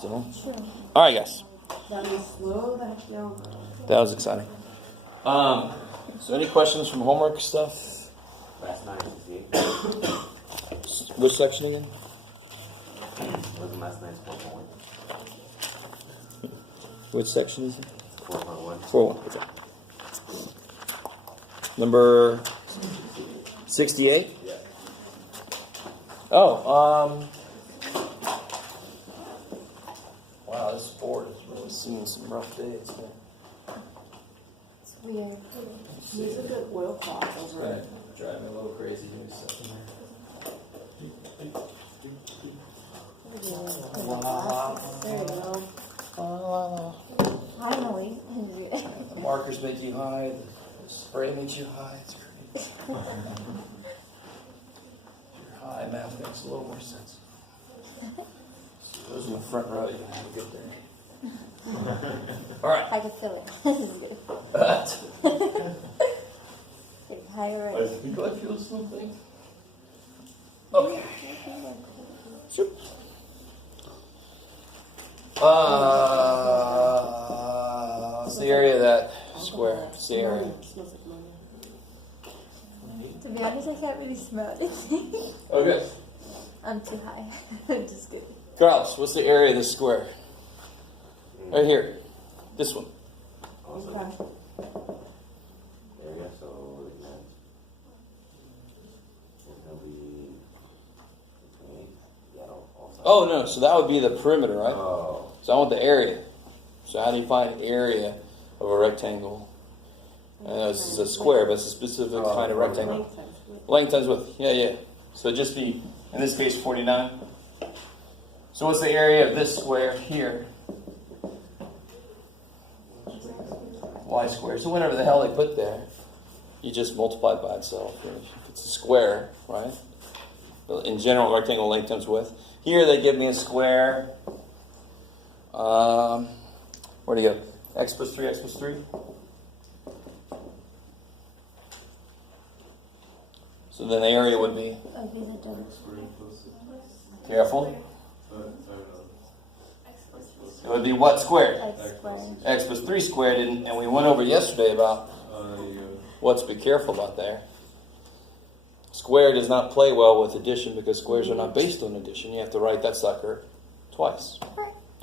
still. Sure. All right, guys. That was slow, that young. That was exciting. So any questions from homework stuff? Last 968. Which section again? Wasn't last night's 4.1. Which section is it? 4.1. 4-1. What's that? Number 68? Yeah. Oh, wow, this board has really seen some rough days there. It's weird. Use a good oilcloth over it. Driving me a little crazy. Give me a second here. There you go. Finally. The markers make you hide. The spray makes you hide. It's great. If you're high, math makes a little more sense. Those in the front row, you can have a good day. All right. I can feel it. This is good. Getting higher Do already. I feel something? Okay. Sure. What's the area of that square? What's the area? It smells like money. To be honest, I can't really smell it. Oh, good. I'm too high. I'm just kidding. Carlos, what's the area of this square? Right here. This one. Also, Okay. area, so that's gonna be 28. Yeah, also. Oh, no. So that would be the perimeter, right? Oh. So I want the area. So how do you find area of a rectangle? I know this is a square, but it's a specific kind of rectangle. Length times width. Yeah, yeah. So it'd just be, in this case, 49. So what's the area of this square here? Y squared. So whatever the hell they put there, you just multiply it by itself. If it's a square, right? In general, rectangle length times width. Here they give me a square. Where do you go? X plus 3, X plus 3. So then the area would be, Okay, that doesn't. careful, it would be what squared? X squared. X plus 3 squared, and we went over yesterday about what to be careful about there. Square does not play well with addition because squares are not based on addition. You have to write that sucker twice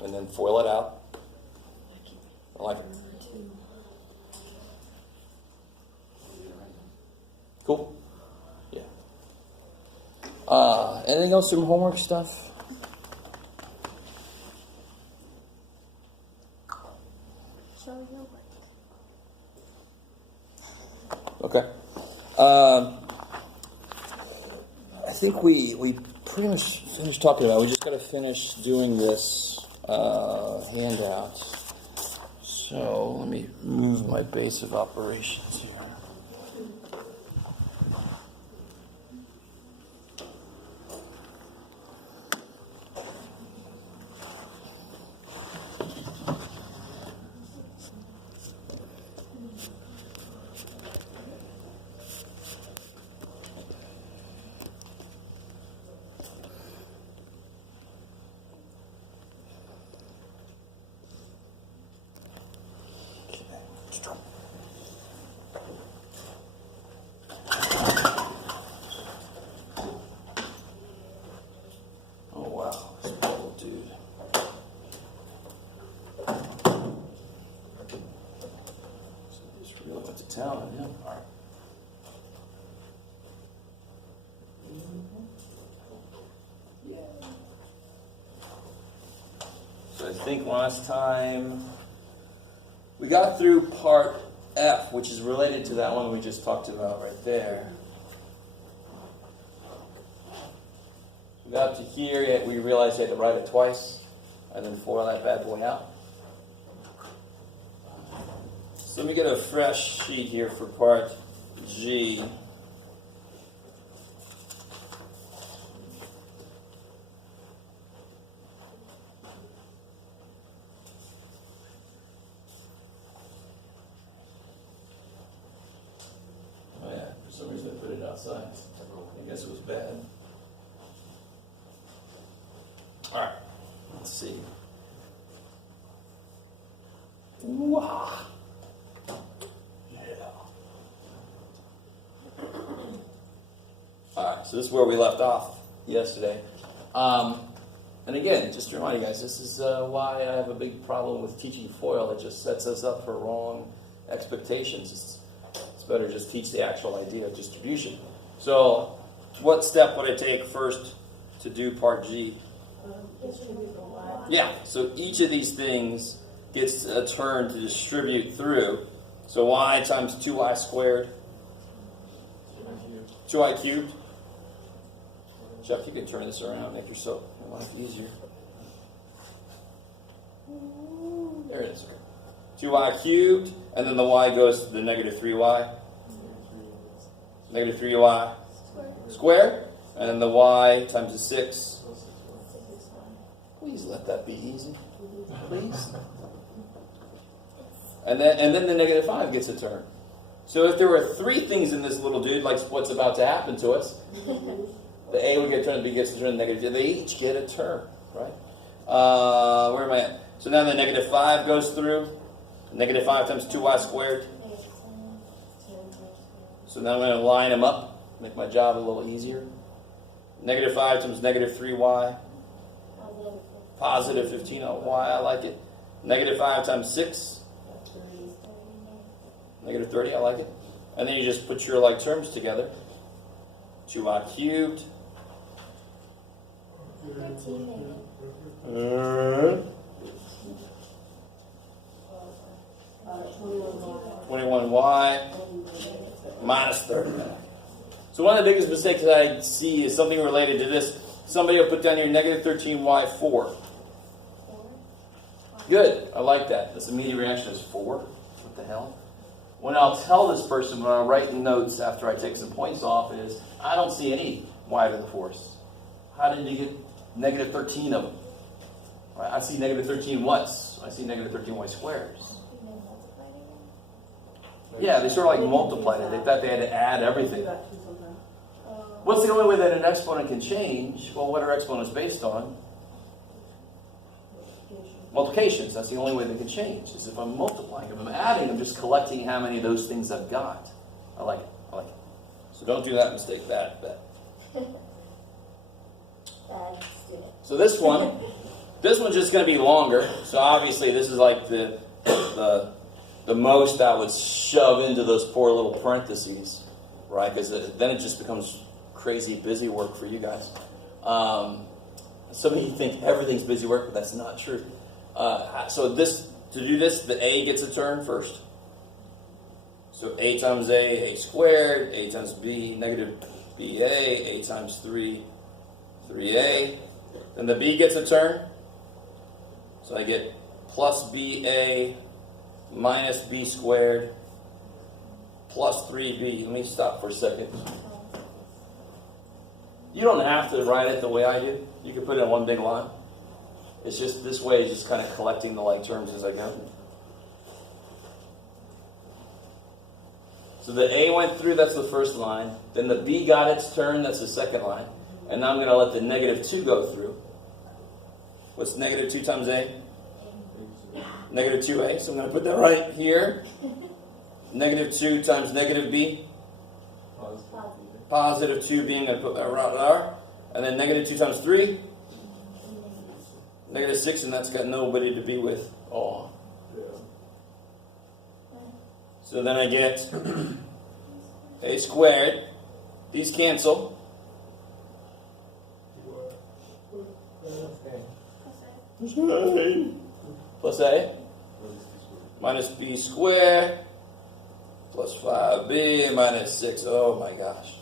and then FOIL it out. I like it. Cool? Yeah. Anything else from homework stuff? Show your work. Okay. I think we pretty much finished talking about it. We just got to finish doing this handout. So let me move my base of operations here. Oh wow, this poor dude. He's really went to town on him. All right. So I think last time we got through part F, which is related to that one we just talked about right there. We got to here, yet we realized you had to write it twice, and then FOIL that bad boy out. So let me get a fresh sheet here for part G. Oh yeah, for some reason I put it outside. I guess it was bad. All right, let's see. Wow. Yeah. Alright, so this is where we left off yesterday. And again, just to remind you guys, this is why I have a big problem with teaching FOIL. It just sets us up for wrong expectations. It's better just teach the actual idea of distribution. So, what step would I take first to do part G? Yeah, so each of these things gets a turn to distribute through. So y times 2y squared, 2y cubed. Jeff, you can turn this around, make your life easier. There it is. 2y cubed, and then the y goes to the negative 3y. Negative 3y squared, and then the y times the 6. Please let that be easy. Please. And then the negative 5 gets a turn. So if there were 3 things in this little dude, like what's about to happen to us, the a would get a turn, the b gets a turn, the negative, they each get a turn, right? Where am I at? So now the negative 5 goes through. Negative 5 times 2y squared. So now I'm going to line them up, make my job a little easier. Negative 5 times negative 3y. Positive 15 on y, I like it. Negative 5 times 6. Negative 30, I like it. And then you just put your like terms together. 2y cubed. 21y minus 30. So one of the biggest mistakes that I see is something related to this. Somebody will put down here negative 13y4. Good, I like that. This immediate reaction is 4. What the hell? When I'll tell this person when I write notes after I take some points off is, I don't see any y to the 4th. How did you get negative 13 of them? Right, I see negative 13 once. I see negative 13y squares. Yeah, they sort of like multiplied it. They thought they had to add everything. What's the only way that an exponent can change? Well, what are exponents based on? Multiplications. That's the only way they can change, is if I'm multiplying. If I'm adding, I'm just collecting how many of those things I've got. I like it. I like it. So don't do that mistake. Bad. So this one's just going to be longer. So obviously this is like the most I would shove into those poor little parentheses, right? Because then it just becomes crazy busy work for you guys. Some of you think everything's busy work, but that's not true. So to do this, the a gets a turn first. So a times a squared, a times b, negative ba, a times 3, 3a. Then the b gets a turn. So I get plus ba minus b squared plus 3b. Let me stop for a second. You don't have to write it the way I do. You can put it in one big line. It's just this way is just kind of collecting the like terms as I go. So the a went through, that's the first line. Then the b got its turn, that's the second line. And now I'm going to let the negative 2 go through. What's negative 2 times a? Negative 2a. So I'm going to put that right here. Negative 2 times negative b. Positive 2 being, I'm going to put that right there. And then negative 2 times 3. Negative 6, and that's got nobody to be with. Oh. So then I get a squared. These cancel. Plus a minus b squared plus 5b minus 6. Oh my gosh.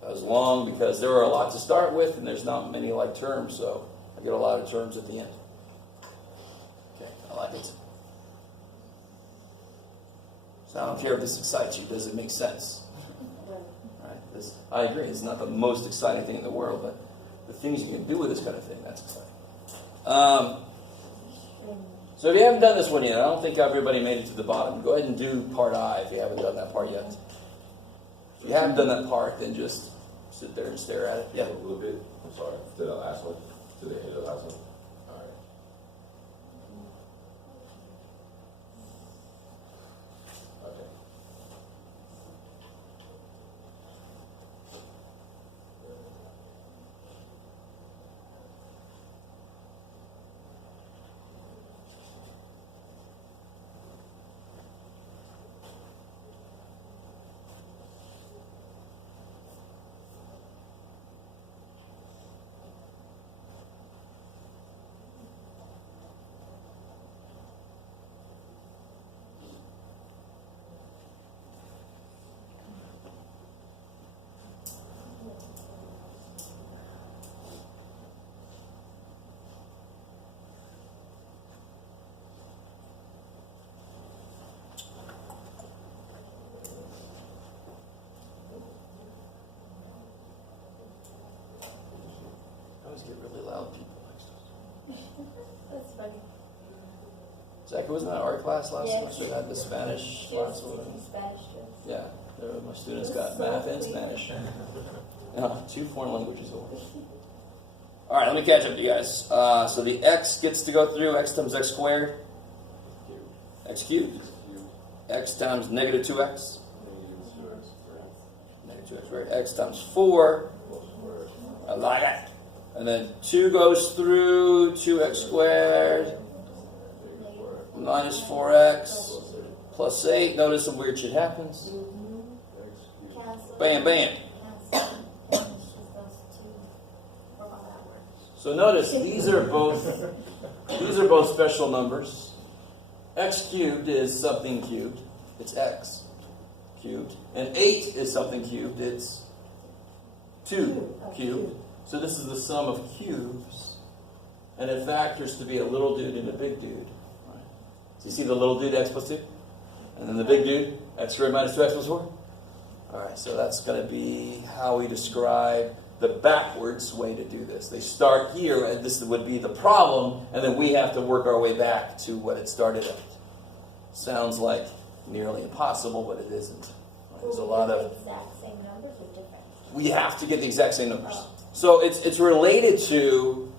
That was long because there were a lot to start with and there's not many like terms, so I get a lot of terms at the end. Okay, I like it. So I don't care if this excites you. Does it make sense? Right? I agree. It's not the most exciting thing in the world, but the things you can do with this kind of thing, that's exciting. So if you haven't done this one yet, I don't think everybody made it to the bottom. Go ahead and do part I if you haven't done that part yet. If you haven't done that part, then just sit there and stare at it. Yeah. A little bit. I'm sorry. To the last one. To the end of the last one. All That's funny. Zach, wasn't that art class last Yes. semester? I had the Spanish class. Just teaching Spanish to us. Yeah, my students That's got so math and sweet. Spanish. Yeah, 2 foreign languages. All right, let me catch up to you guys. So the x gets to go through. X times x squared. X cubed. X times negative 2x. Negative 2x, right? X times 4. I like it. And then 2 goes through. 2x squared. Minus 4x. Plus 8. Notice some weird shit happens. Cancel. Bam, bam. Cancel. Just those two. Work on that word. So notice these are both special numbers. X cubed is something cubed. It's x cubed. And 8 is something cubed. It's 2 cubed. So this is the sum of cubes. And it factors to be a little dude and a big dude. Right. So you see the little dude, x plus 2? And then the big dude, x squared minus 2x plus 4? Alright, so that's going to be how we describe the backwards way to do this. They start here, and this would be the problem, and then we have to work our way back to what it started at. Sounds like nearly impossible, but it isn't. There's a lot of... Exact same numbers or different? We have to get the exact same numbers. So it's related to,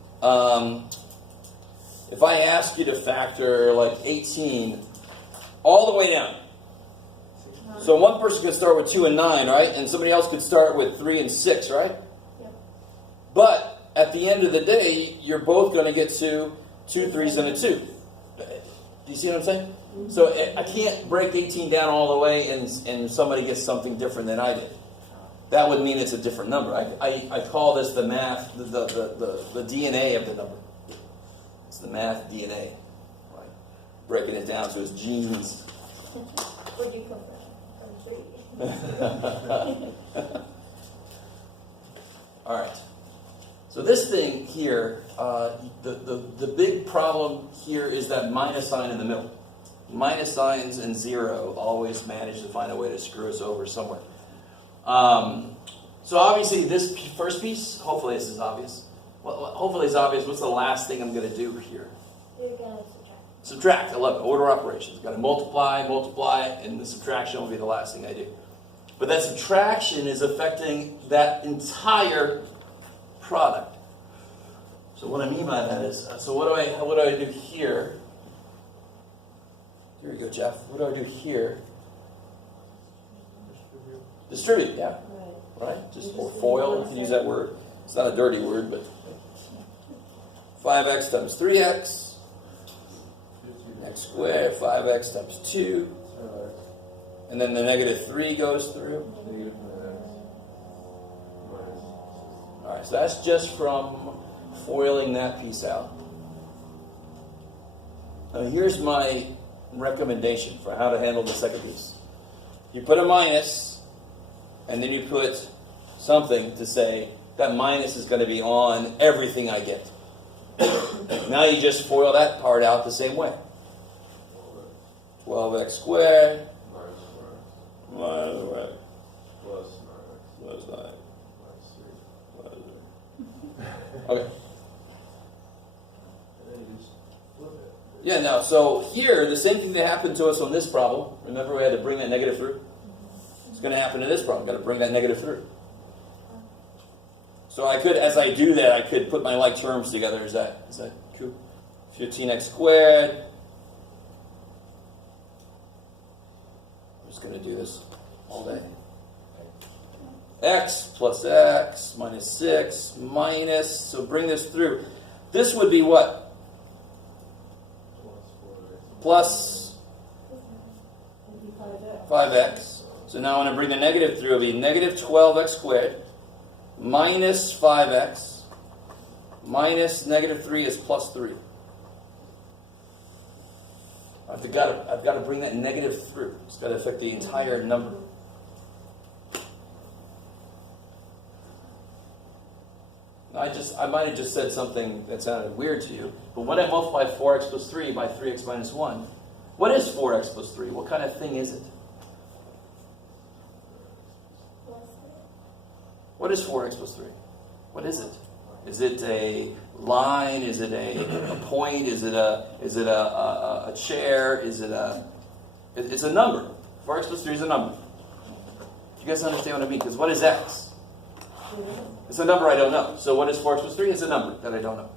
if I ask you to factor like 18 all the way down. So one person could start with 2 and 9, right? And somebody else could start with 3 and 6, right? Yep. But at the end of the day, you're both going to get to 2 3s and a 2. Do you see what I'm saying? So I can't break 18 down all the way and somebody gets something different than I did. That would mean it's a different number. I call this the math, the DNA of the number. It's the math DNA. Right? Breaking it down to its genes. Where'd you come from? From 3. All right. So this thing here, the big problem here is that minus sign in the middle. Minus signs and 0 always manage to find a way to screw us over somewhere. So obviously this first piece, hopefully this is obvious. Well, hopefully it's obvious. What's the last thing I'm going to do here? You're going to subtract. Subtract. I love it. Order operations. Got to multiply, and the subtraction will be the last thing I do. But that subtraction is affecting that entire product. So what I mean by that is, so what do I do here? Here you go, Jeff. What do I do here? Distribute, yeah. Right? Just, or foil, if you use that word. It's not a dirty word, but 5x times 3x. X squared, 5x times 2. And then the negative 3 goes through. Alright, so that's just from foiling that piece out. Now here's my recommendation for how to handle the second piece. You put a minus, and then you put something to say, that minus is going to be on everything I get. Now you just foil that part out the same way. 12x squared minus Plus 9. Plus 3. Okay. Yeah, now, so here, the same thing that happened to us on this problem, remember we had to bring that negative through? It's going to happen to this problem. Got to bring that negative through. So I could, as I do that, I could put my like terms together. Is that cool? 15x squared. I'm just going to do this all day. X plus x minus 6 minus, so bring this through. This would be what? Plus 5x. So now when I bring the negative through, it'll be negative 12x squared minus 5x minus negative 3 is plus 3. I've got to bring that negative through. It's got to affect the entire number. I might have just said something that sounded weird to you, but when I multiply 4x plus 3 by 3x minus 1, what is 4x plus 3? What kind of thing is it? What is 4x plus 3? What is it? Is it a line? Is it a point? Is it a chair? Is it a? It's a number. 4x plus 3 is a number. You guys understand what I mean? Because what is x? It's a number I don't know. So what is 4x plus 3? It's a number that I don't know.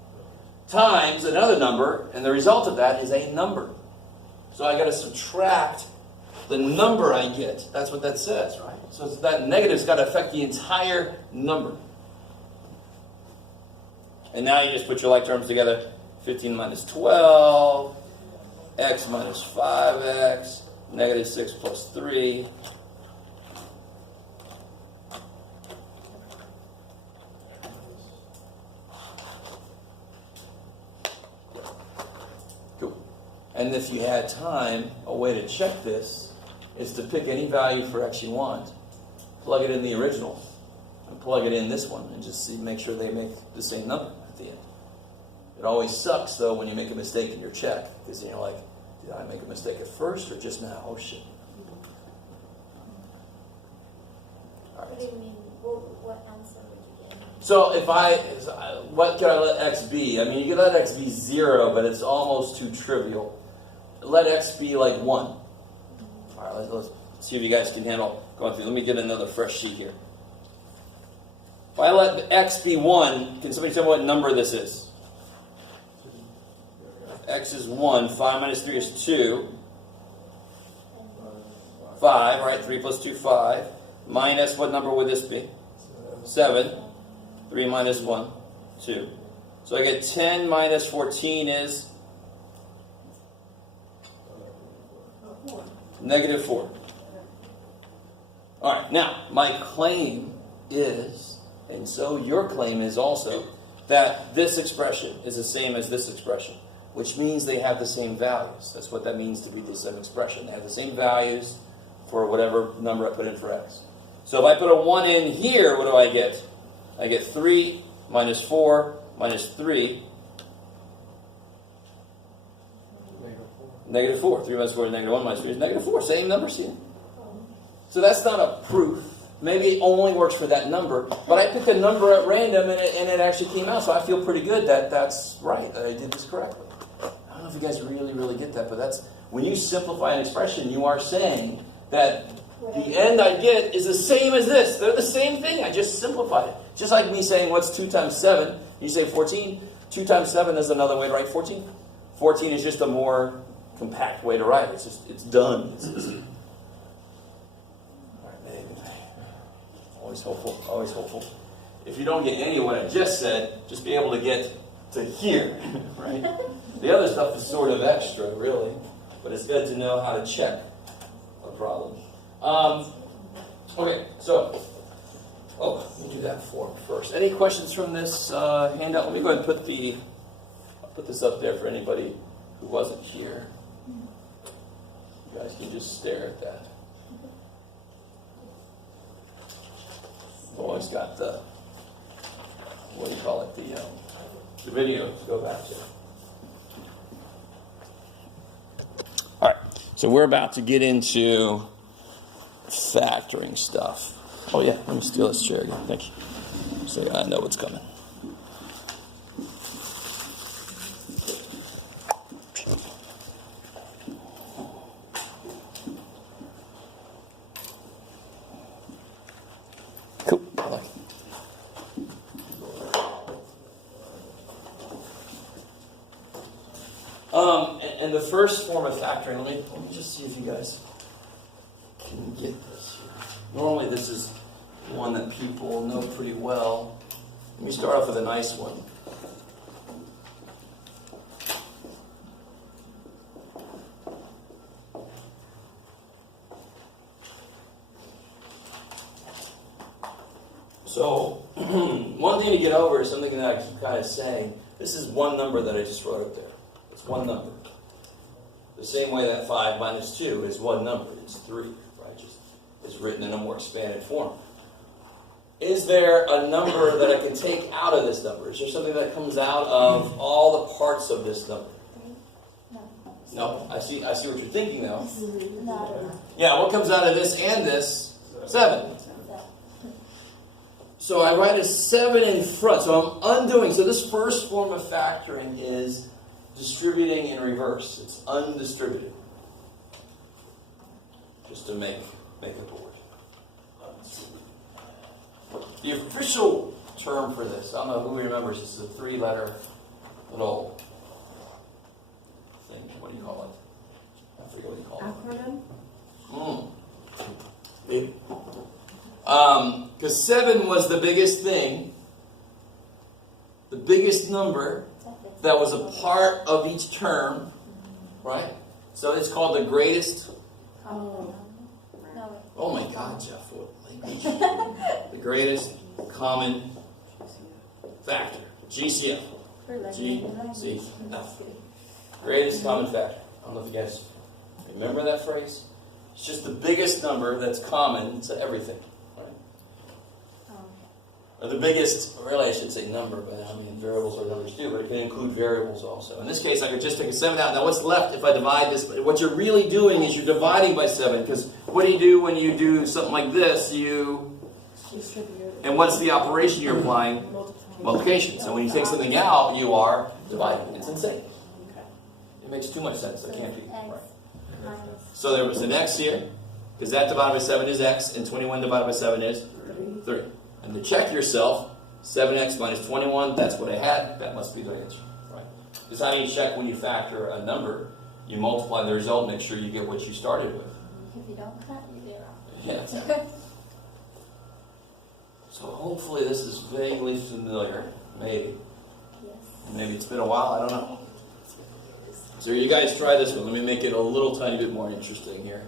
Times another number, and the result of that is a number. So I got to subtract the number I get. That's what that says, right? So that negative's got to affect the entire number. And now you just put your like terms together. 15 minus 12, x minus 5x, negative 6 plus 3. Cool. And if you had time, a way to check this is to pick any value for x you want, plug it in the original, and plug it in this one, and just see, make sure they make the same number at the end. It always sucks, though, when you make a mistake in your check, because then you're like, did I make a mistake at first or just now? Oh, shit. All What right. do you mean? What answer would you get? So what can I let x be? I mean, you can let x be 0, but it's almost too trivial. Let x be like 1. All right, let's see if you guys can handle going through. Let me get another fresh sheet here. If I let x be 1, can somebody tell me what number this is? X is 1. 5 minus 3 is 2. 5, right? 3 plus 2, 5. Minus, what number would this be? 7. 3 minus 1, 2. So I get 10 minus 14 is negative 4. All right, now, my claim is, and so your claim is also, that this expression is the same as this expression, which means they have the same values. That's what that means to be the same expression. They have the same values for whatever number I put in for x. So if I put a 1 in here, what do I get? I get 3 minus 4 minus 3. Negative 4. 3 minus 4 is negative 1 minus 3 is negative 4. Same number, see? So that's not a proof. Maybe it only works for that number. But I picked a number at random and it actually came out. So I feel pretty good that that's right, that I did this correctly. I don't know if you guys really get that, but that's when you simplify an expression, you are saying that the end I get is the same as this. They're the same thing. I just simplified it. Just like me saying, what's 2 times 7? You say 14. 2 times 7 is another way to write 14. 14 is just a more compact way to write it. It's done. It's easy. All right, maybe. Always hopeful. If you don't get any of what I just said, just be able to get to here, right? The other stuff is sort of extra, really. But it's good to know how to check a problem. Okay, so, let me do that form first. Any questions from this handout? Let me go ahead and I'll put this up there for anybody who wasn't here. You guys can just stare at that. I've always got the, what do you call it, the video to go back to. All right, so we're about to get into factoring stuff. Oh yeah, let me steal this chair again. Thank you. So I know what's coming. Cool. I like it. And the first form of factoring, let me just see if you guys can get this here. Normally this is one that people know pretty well. Let me start off with a nice one. So, one thing to get over is something that I keep kind of saying. This is one number that I just wrote up there. It's one number. The same way that 5 minus 2 is one number. It's 3, right? Just it's written in a more expanded form. Is there a number that I can take out of this number? Is there something that comes out of all the parts of this number? No. I see what you're thinking now. No. Yeah, what comes out of this and this? 7. So I write a 7 in front. So I'm undoing. So this first form of factoring is distributing in reverse. It's undistributed. Just to make a board. The official term for this, I don't know who remembers, this is a 3-letter little thing. What do you call it? I forget what you call it. Acronym? Because 7 was the biggest thing, the biggest number that was a part of each term, right? So it's called the greatest. Oh. No. Oh my God, Jeff, what language? The greatest common factor, GCF. GCF. Greatest common factor. I don't know if you guys remember that phrase. It's just the biggest number that's common to everything, right? Or the biggest, really I should say number, but I mean variables are numbers too, but it can include variables also. In this case, I could just take a 7 out. Now what's left if I divide this? What you're really doing is you're dividing by 7, because what do you do when you do something like this? And what's the operation you're applying? Multiplication. So when you take something out, you are dividing. It's insane. It makes too much sense. It can't be. Right. So there was an x here, because that divided by 7 is x, and 21 divided by 7 is 3. And to check yourself, 7x minus 21, that's what I had. That must be the answer. Right? Because how do you check when you factor a number? You multiply the result, make sure you get what you started with. If you don't cut, you zero. Yeah, exactly. So hopefully this is vaguely familiar. Maybe. Yes. Maybe it's been a while, I don't know. So you guys try this one. Let me make it a little tiny bit more interesting here.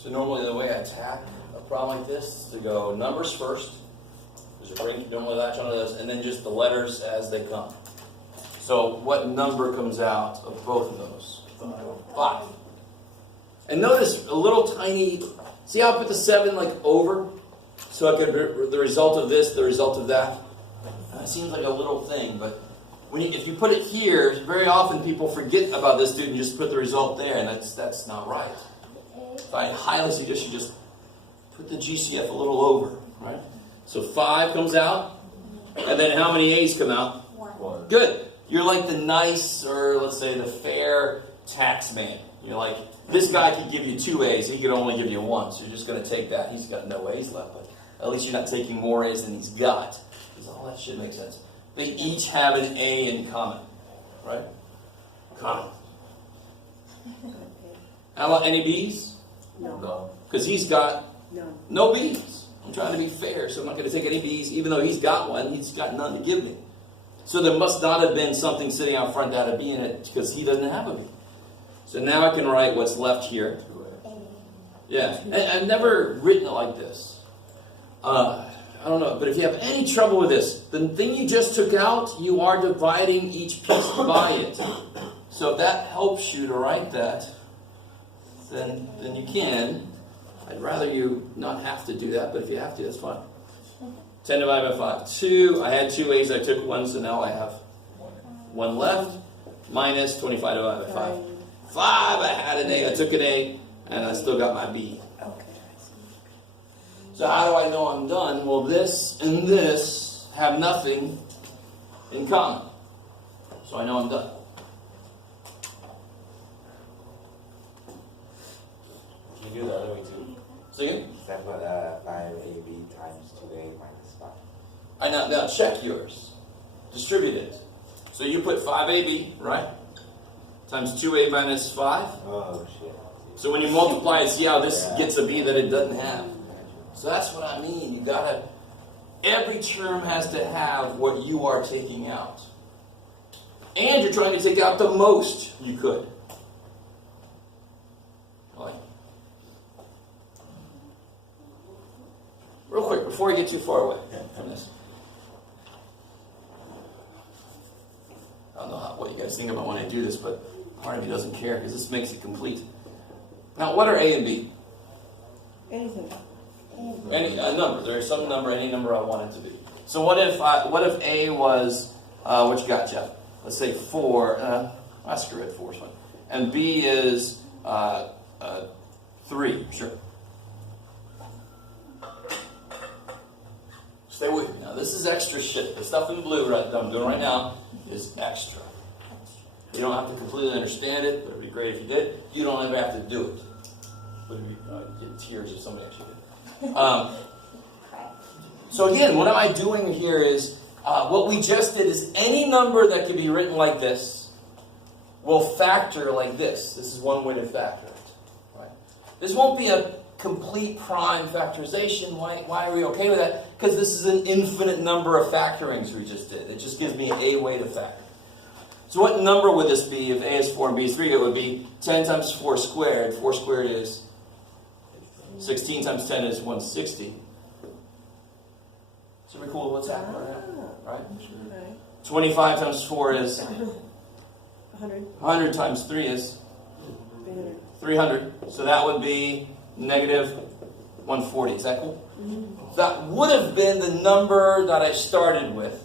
So normally the way I attack a problem like this is to go numbers first. There's a break, don't really latch onto those, and then just the letters as they come. So what number comes out of both of those? 5. And notice a little tiny, see how I put the 7 like over? So I could, the result of this, the result of that. It seems like a little thing, but if you put it here, very often people forget about this dude and just put the result there, and that's not right. So I highly suggest you just put the GCF a little over, right? So 5 comes out, and then how many A's come out? 1. Good. You're like the nice, or let's say the fair tax man. You're like, this guy could give you 2 A's, he could only give you 1, so you're just going to take that. He's got no A's left, but at least you're not taking more A's than he's got. Because all that shit makes sense. They each have an A in common, right? Common. How about any B's? No. Because he's got No. no B's. I'm trying to be fair, so I'm not going to take any B's, even though he's got one. He's got none to give me. So there must not have been something sitting out front that had a B in it, because he doesn't have a B. So now I can write what's left here. Yeah, and I've never written it like this. I don't know, but if you have any trouble with this, the thing you just took out, you are dividing each piece by it. So if that helps you to write that, then you can. I'd rather you not have to do that, but if you have to, that's fine. 10 divided by 5. 2, I had 2 A's, I took 1, so now I have 1 left. Minus 25 divided by 5. 5, I had an A, I took an A, and I still got my B. Okay. So how do I know I'm done? Well, this and this have nothing in common. So I know I'm done. Can you do the other way too? See? Is that what 5AB times 2A minus 5? I now check yours. Distribute it. So you put 5AB, right? Times 2A minus 5. Oh shit. So when you multiply it, see how this gets a B that it doesn't have. So that's what I mean. You gotta, every term has to have what you are taking out. And you're trying to take out the most you could. Like, real quick, before I get too far away from this. I don't know what you guys think about when I do this, but part of me doesn't care because this makes it complete. Now, what are A and B? Anything. A number. There's some number, any number I want it to be. So what if A was, what you got, Jeff? Let's say 4. I screw it, 4 is fine. And B is 3. Sure. Stay with me now. This is extra shit. The stuff in blue that I'm doing right now is extra. You don't have to completely understand it, but it'd be great if you did. You don't ever have to do it. But you'd get tears if somebody actually did. So again, what am I doing here is, what we just did is any number that can be written like this will factor like this. This is one way to factor it. Right? This won't be a complete prime factorization. Why are we okay with that? Because this is an infinite number of factorings we just did. It just gives me a way to factor. So what number would this be if A is 4 and B is 3? It would be 10 times 4 squared. 4 squared is 16 times 10 is 160. So we're cool with what's happening right now, right? 25 times 4 is 100. 100 times 3 is 300. 300. So that would be negative 140. Is that cool? Mm-hmm. That would have been the number that I started with.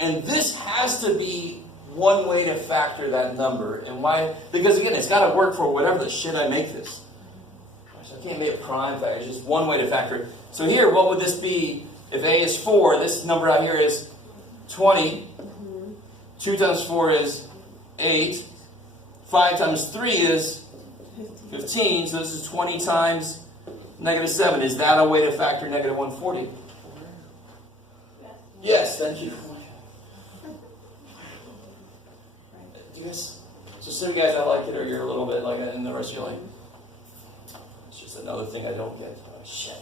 And this has to be one way to factor that number. And why? Because again, it's got to work for whatever the shit I make this. So I can't make a prime factor. It's just one way to factor it. So here, what would this be? If A is 4, this number out here is 20. 2 times 4 is 8. 5 times 3 is 15. So this is 20 times negative 7. Is that a way to factor negative 140? Yes, thank you. Do you guys, so some of you guys I like it, or you're a little bit like it, and the rest of you are like, it's just another thing I don't get. Oh, shit.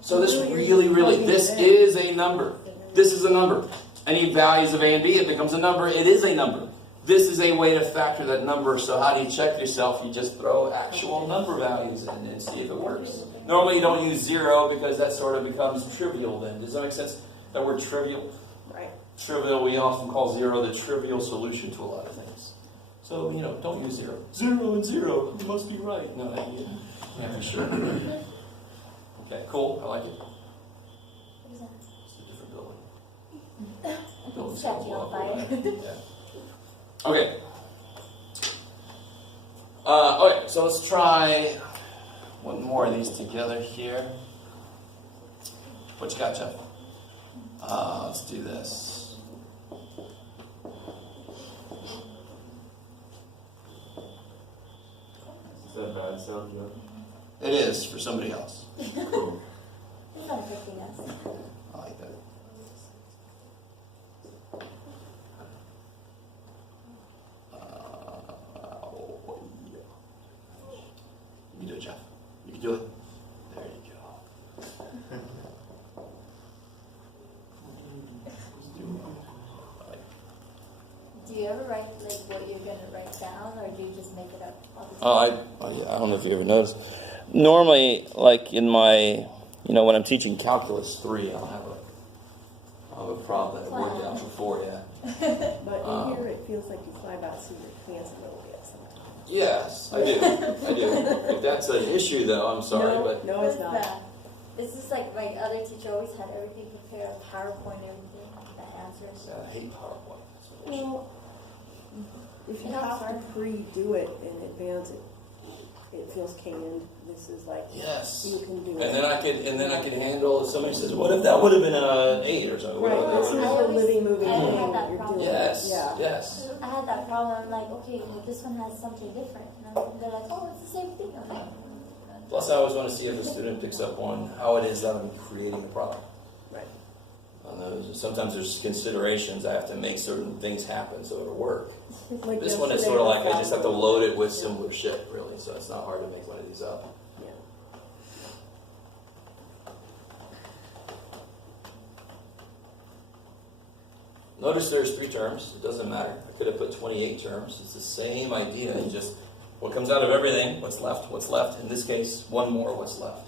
So this really, this is a number. This is a number. Any values of A and B, it becomes a number. It is a number. This is a way to factor that number. So how do you check yourself? You just throw actual number values in and see if it works. Normally you don't use 0 because that sort of becomes trivial then. Does that make sense? That word trivial? Right. Trivial, we often call 0 the trivial solution to a lot of things. So, don't use 0. 0 and 0, you must be right. No, you can't be sure. Okay, cool. I like it. What is that? It's a different building. Building's Set you on fire. Yeah. Okay. Okay, so let's try one more of these together here. What you got, Jeff? Let's do this. Is that bad sound, Jeff? It is for somebody else. It's not affecting us. I like that. You can do it, Jeff. You can do it. There you go. Do you ever write what you're going to write down, or do you just make it up all the time? I don't know if you ever noticed. Normally, like in my, when I'm teaching calculus 3, I'll have a problem that I worked out before, yeah. But in here, it feels like you fly by the seat of your pants a little bit. So. Yes, I do. If that's an issue, though, I'm sorry, but No, it's not. It's just like my other teacher always had everything prepared, PowerPoint, everything, the answers. I hate PowerPoint. That's what it is. Well, if you Yeah, have sorry. to pre-do it in advance, it feels canned. This is like Yes. you can do it. And then I could handle if somebody says, "What if that would have been an 8 or something?" Right, What if this that is would've a living, moving I thing had that you're problem. doing. been-" Yes, Yeah. yes. I had that problem. I'm like, okay, well, this one has something different. And they're like, oh, it's the same thing. I'm like, Plus, I always want to see if the student picks up on how it is that I'm creating the product. Right. Sometimes there's considerations. I have to make certain things happen so it'll work. Like This one is yesterday sort of with like I just have to Falco. load it with similar shit, really. So it's not hard to make one of these up. Yeah. Notice there's 3 terms. It doesn't matter. I could have put 28 terms. It's the same idea. And just what comes out of everything, what's left, what's left. In this case, one more, what's left.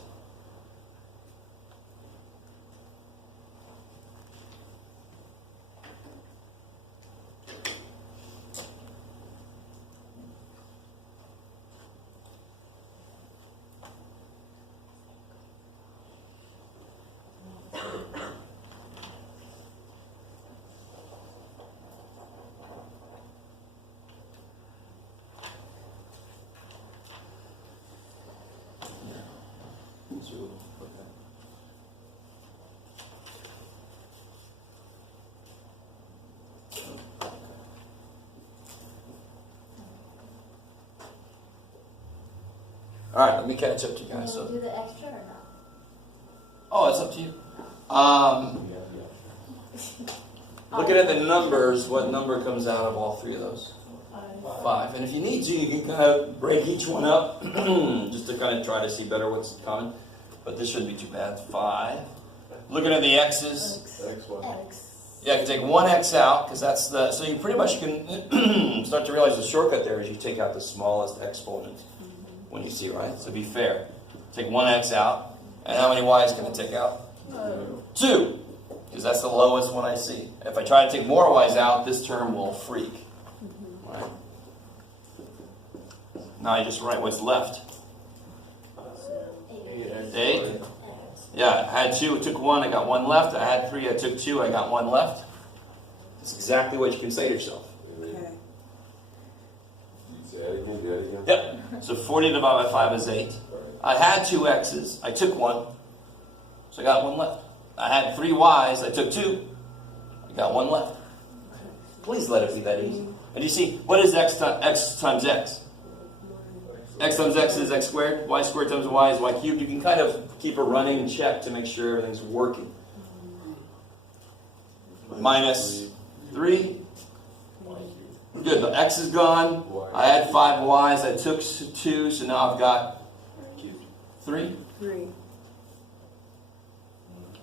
All right, let me catch up to you guys. Will So, we do the extra or not? oh, it's up to you. Looking at the numbers, what number comes out of all 3 of those? 5. And if you need to, you can kind of break each one up just to kind of try to see better what's common. But this shouldn't be too bad. 5. Looking at the x's. X. Yeah, I can take one x out because that's the. So you pretty much can start to realize the shortcut there is you take out the smallest exponent when you see, right? So be fair. Take one x out. And how many y's can I take out? 2. Because that's the lowest one I see. If I try to take more y's out, this term will freak. Right? Now I just write what's left. 8. Yeah, I had 2, I took 1, I got 1 left. I had 3, I took 2, I got 1 left. That's exactly what you can say to yourself. Okay. Yep. So 40 divided by 5 is 8. I had 2 x's, I took 1, so I got 1 left. I had 3 y's, I took 2, I got 1 left. Please let it be that easy. And you see, what is x times x? X times x is x squared. Y squared times y is y cubed. You can kind of keep a running check to make sure everything's working. Minus 3. Good. The x is gone. I had 5 y's. I took 2, so now I've got 3. 3.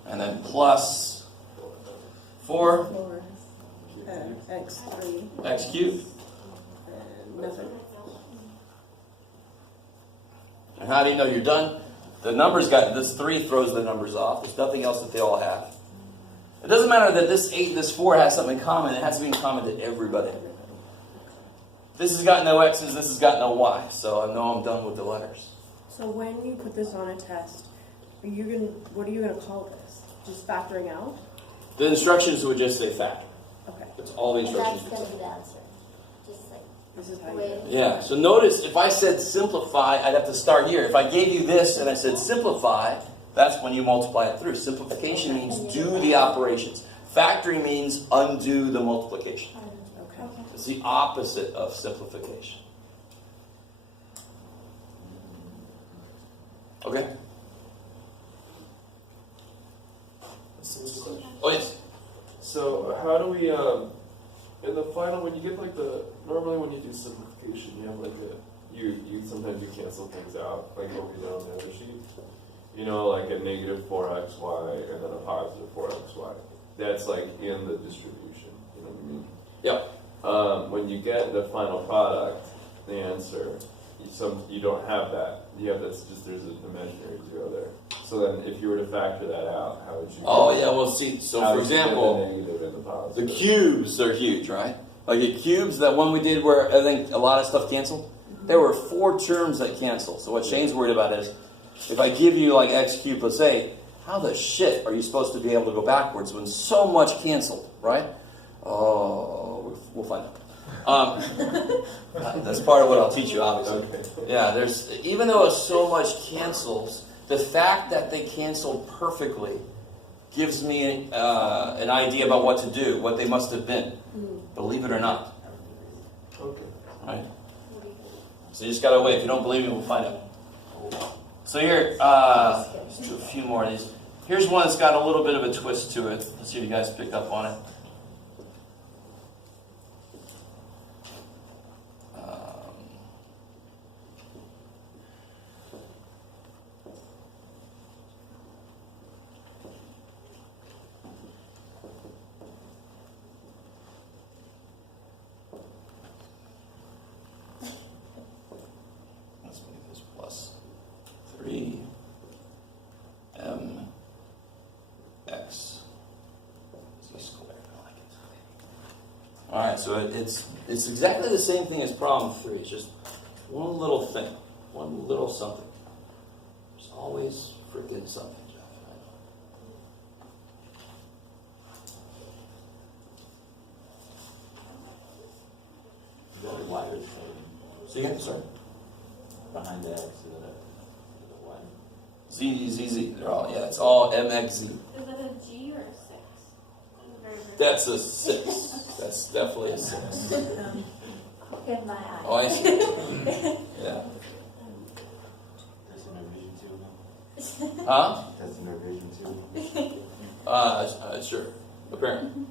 And then plus 4. 4. X 3. X cubed. And nothing. And how do you know you're done? The numbers got, this 3 throws the numbers off. There's nothing else that they all have. It doesn't matter that this 8 and this 4 has something in common. It has to be in common to everybody. This has got no x's, this has got no y. So I know I'm done with the letters. So when you put this on a test, what are you gonna call this? Just factoring out? The instructions would just say factor. Okay. That's all the And instructions that's would going to say. be the answer. Just like This is how the you way do it. Yeah, so notice if I said simplify, I'd have to start here. If I gave you this and I said simplify, that's when you multiply it through. Simplification means do the operations. Factoring means undo the multiplication. Okay. It's the opposite of simplification. Okay? Oh, yes. So how do we, in the final, when you get like normally when you do simplification, you have like you sometimes you cancel things out, like what we did on the other sheet. You know, like a negative 4xy and then a positive 4xy. That's like in the distribution, you know what I mean? Yep. When you get the final product, the answer, you don't have that. You have that's just there's an imaginary 0 there. So then, if you were to factor that out, how would you? Oh, yeah, well, see, so how for would you get example, the negative and the the positive? cubes are huge, right? Like the cubes, that one we did where I think a lot of stuff canceled, there were 4 terms that canceled. So what Shane's worried about is, if I give you like x cubed plus 8, how the shit are you supposed to be able to go backwards when so much canceled, right? Oh, we'll find out. That's part of what I'll teach you, obviously. Okay. Yeah, even though so much cancels, the fact that they canceled perfectly gives me an idea about what to do, what they must have been. Believe it or not. Okay. Right? So you just gotta wait. If you don't believe me, we'll find out. So here, let's do a few more of these. Here's one that's got a little bit of a twist to it. Let's see if you guys picked up on it. All right, so it's exactly the same thing as problem 3. It's just one little thing, one little something. There's always freaking something, Jeff. I know. The wire is So you sorry. behind the X is the Y. Z. They're all, yeah, it's all MXZ. Is it a G or a 6? That's a 6. That's definitely a 6. In my eye. Oh, I see. Yeah. That's in our vision too. Huh? That's in our vision too. Sure. Apparently.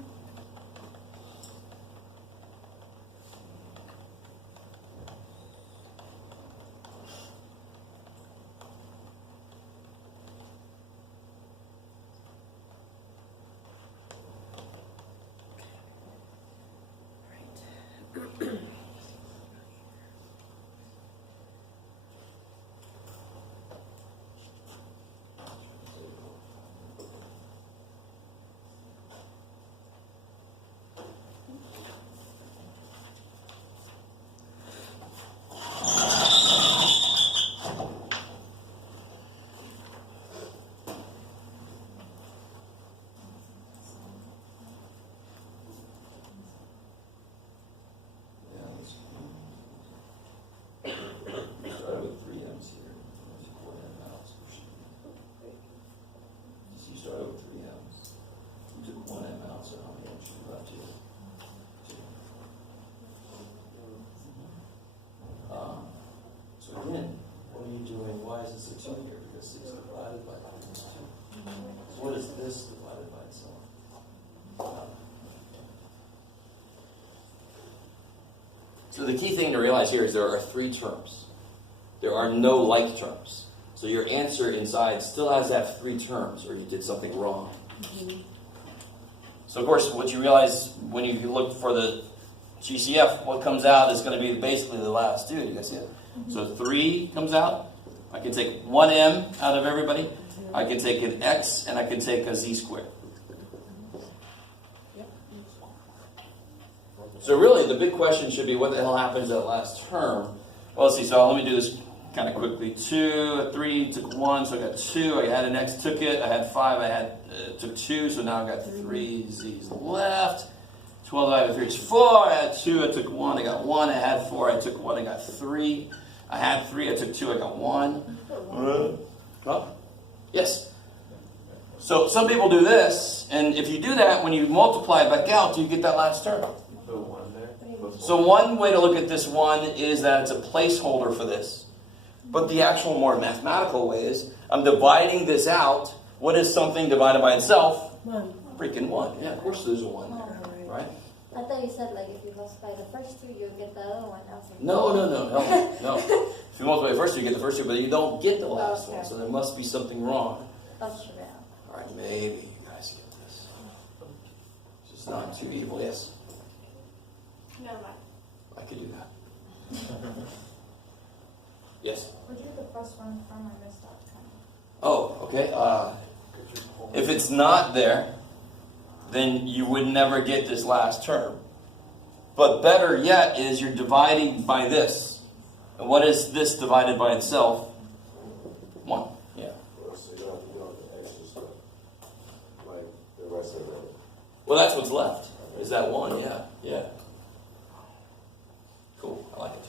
Started with 3 M's here. There's 4 M outs. You started with 3 M's. You took 1 M out, so how many M's you left here? 2. So again, what are you doing? Why is it 6 on here? Because 6 divided by 2 is 2. So what is this divided by itself? So the key thing to realize here is there are 3 terms. There are no like terms. So your answer inside still has to have 3 terms, or you did something wrong. So of course, what you realize when you look for the GCF, what comes out is going to be basically the last 2. You guys see it? So 3 comes out. I can take 1 M out of everybody. I can take an X, and I can take a Z squared. So really, the big question should be, what the hell happens at last term? Well, let's see. So let me do this kind of quickly. 2, 3, took 1, so I got 2. I had an X, took it. I had 5, I had took 2, so now I got 3 Z's left. 12 divided by 3 is 4. I had 2, I took 1, I got 1. I had 4, I took 1, I got 3. I had 3, I took 2, I got 1. Huh? Yes. So some people do this, and if you do that, when you multiply it back out, you get that last term. The 1 there. So one way to look at this 1 is that it's a placeholder for this. But the actual more mathematical way is, I'm dividing this out. What is something divided by itself? 1. Freaking 1. Yeah, of course there's a 1 there, right? I thought you said like if you multiply the first 2, you'll get the other one. I was like, No. If you multiply the first 2, you get the first 2, but you don't get the last one. So there must be something wrong. That's true. All right, maybe you guys get this. It's just not too evil. Yes, Never mind. I could do that. Yes. Where'd you get the first one from? I missed out. Oh, okay. If it's not there, then you would never get this last term. But better yet is you're dividing by this. And what is this divided by itself? 1. Yeah. So you don't have to go with the extra stuff, like the rest of it. Well, that's what's left. Is that 1? Yeah. Cool. I like it.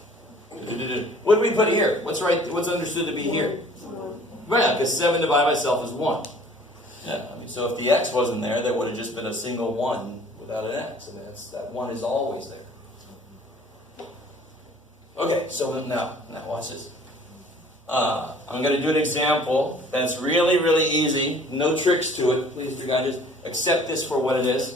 What do we put here? What's right? What's understood to be here? Right, because 7 divided by itself is 1. Yeah. I mean, so if the X wasn't there, there would have just been a single 1 without an X, and that 1 is always there. Okay. So now watch this. I'm going to do an example that's really, really easy. No tricks to it. Please, you guys, just accept this for what it is.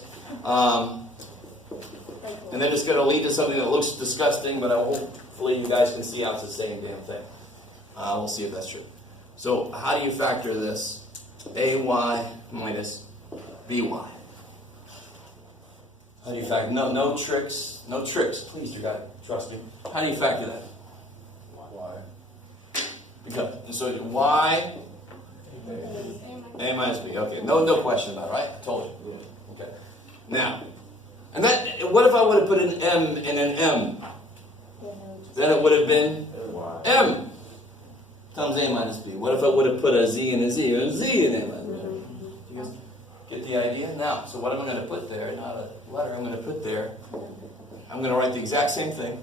And then it's going to lead to something that looks disgusting, but hopefully you guys can see how it's the same damn thing. We'll see if that's true. So how do you factor this? AY minus BY. How do you factor? No tricks. No tricks. Please, you guys, trust me. How do you factor that? Why? Because so Y A minus B. Okay, no question about it, right? I told you. Okay. Now, And that, what if I would have put an M and an M? Then it would have been Why? M times A minus B. What if I would have put a Z and a Z, or a Z and A minus B? You guys get the idea? Now, so what am I going to put there? Not a letter, I'm going to put there. I'm going to write the exact same thing.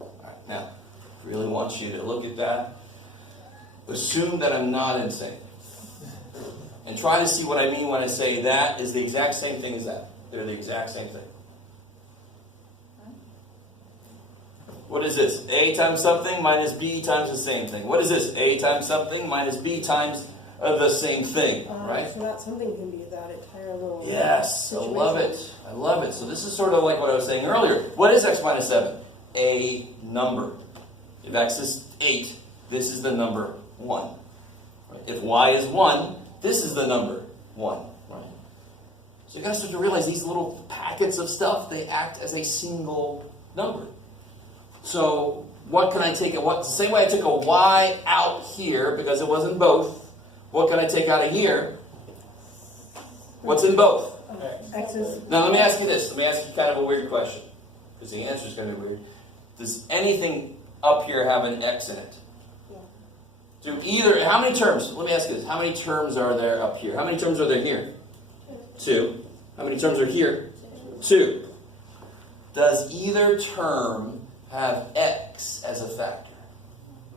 Alright, now, I really want you to look at that. Assume that I'm not insane. And try to see what I mean when I say that is the exact same thing as that. They're the exact same thing. What is this? A times something minus B times the same thing. What is this? A times something minus B times the same thing, right? So that something can be that entire little. Yes, I situation. love it. I love it. So this is sort of like what I was saying earlier. What is x minus 7? A number. If x is 8, this is the number 1. Right? If y is 1, this is the number 1. Right? So you guys start to realize these little packets of stuff, they act as a single number. So what can I take? The same way I took a y out here because it wasn't both. What can I take out of here? What's in both? X is. Now let me ask you this. Let me ask you kind of a weird question. Because the answer is going to be weird. Does anything up here have an x in it? How many terms? Let me ask you this. How many terms are there up here? How many terms are there here? 2. How many terms are here? 2. Does either term have x as a factor?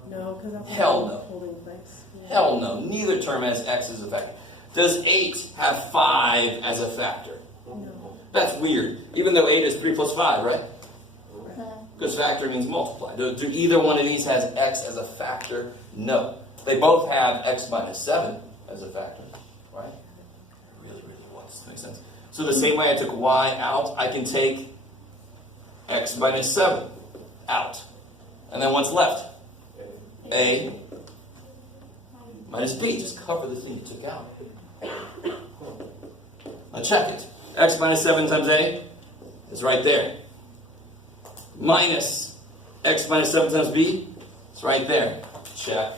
No, because that's Hell no. holding place. Yeah. Hell no. Neither term has x as a factor. Does 8 have 5 as a factor? No. That's weird. Even though 8 is 3 plus 5, right? Uh, Because factor means multiply. Do either one of these has x as a factor? No. They both have x minus 7 as a factor. Right? Really, really want this to make sense. So the same way I took y out, I can take x minus 7 out. And then what's left? A minus b. Just cover the thing you took out. Now check it. X minus 7 times a is right there. Minus x minus 7 times b, it's right there. Check.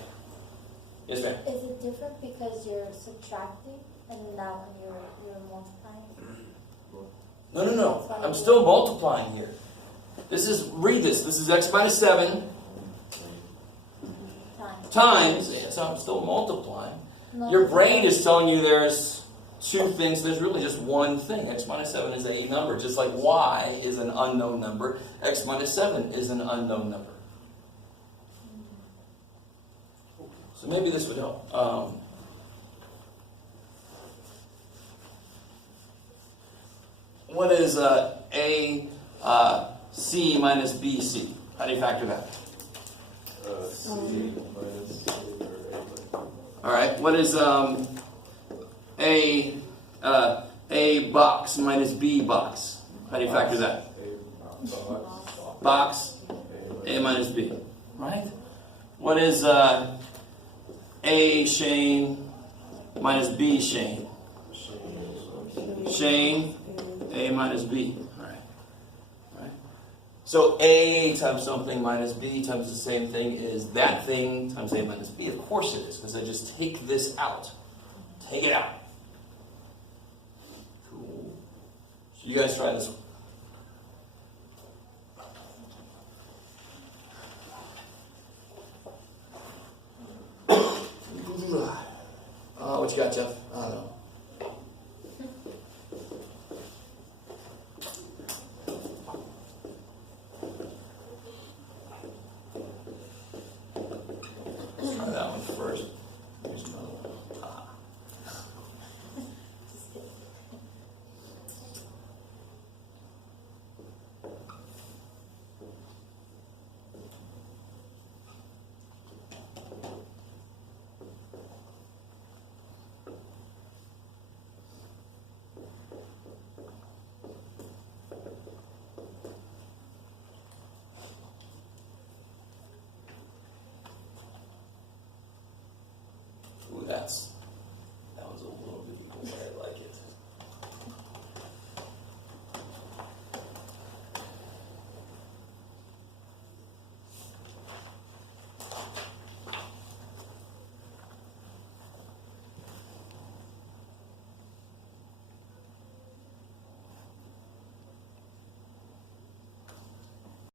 Yes, ma'am? Is it different because you're subtracting and now when you're multiplying? No. I'm still multiplying here. Read this. This is x minus 7 times, so I'm still multiplying. No, Your that's brain okay. is telling you there's two things. There's really just one thing. X minus 7 is a number. Just like y is an unknown number, x minus 7 is an unknown number. So maybe this would help. What is C minus BC? How do you factor that? C minus A or A minus. All right. What is A box minus B box? How do you factor that? A Box A minus B. Right. What is A Shane minus B Shane? Shane A minus B. Right. So A times something minus B times the same thing is that thing times A minus B. Of course it is, because I just take this out. Take it out. Cool. So you guys try this one. What you got, Jeff? I don't know.